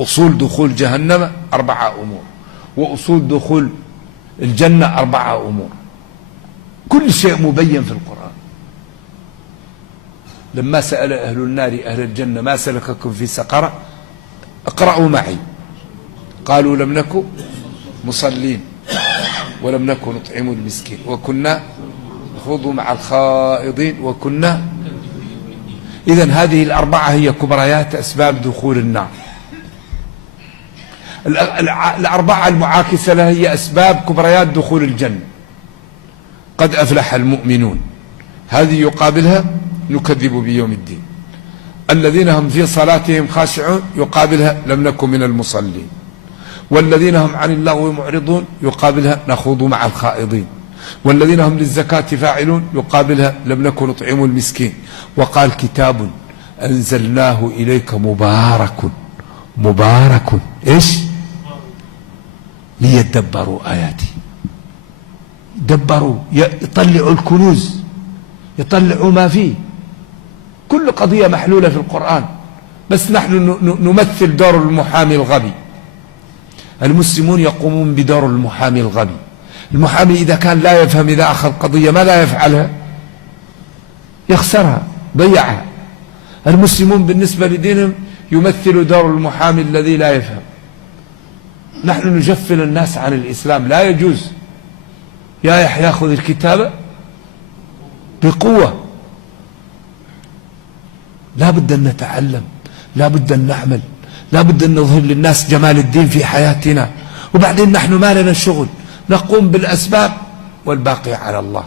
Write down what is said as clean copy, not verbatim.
أصول دخول جهنم 4 أمور، وأصول دخول الجنة 4 أمور، كل شيء مبين في القرآن. لما سأل أهل النار أهل الجنة ما سلككم في سقر، اقرأوا معي، قالوا لم نكن مصلين ولم نكن نطعم المسكين وكنا نخوض مع الخائضين وكنا. إذن هذه ال4 هي كبريات أسباب دخول النار. ال4 المعاكسة لها هي أسباب كبريات دخول الجنة. قد أفلح المؤمنون، هذه يقابلها نكذب بيوم الدين. الذين هم في صلاتهم خاشعون، يقابلها لم نكن من المصلين. والذين هم عن اللغو معرضون، يقابلها نخوض مع الخائضين. والذين هم للزكاة فاعلون، يقابلها لم نكن نطعم المسكين. وقال كتاب أنزلناه إليك مبارك إيش؟ ليدبروا آياته. دبروا، يطلعوا الكنوز، يطلعوا ما فيه. كل قضية محلولة في القرآن، بس نحن نمثل دور المحامي الغبي. المسلمون يقومون بدور المحامي الغبي. المحامي إذا كان لا يفهم، إذا أخذ قضية ما لا يفعلها، يخسرها، ضيعها. المسلمون بالنسبة لدينهم يمثلوا دور المحامي الذي لا يفهم. نحن نجفل الناس عن الإسلام، لا يجوز. يا يحيى خذ الكتاب بقوة. لا بد أن نتعلم، لا بد أن نعمل، لا بد أن نظهر للناس جمال الدين في حياتنا. وبعدين نحن ما لنا شغل، نقوم بالأسباب والباقي على الله.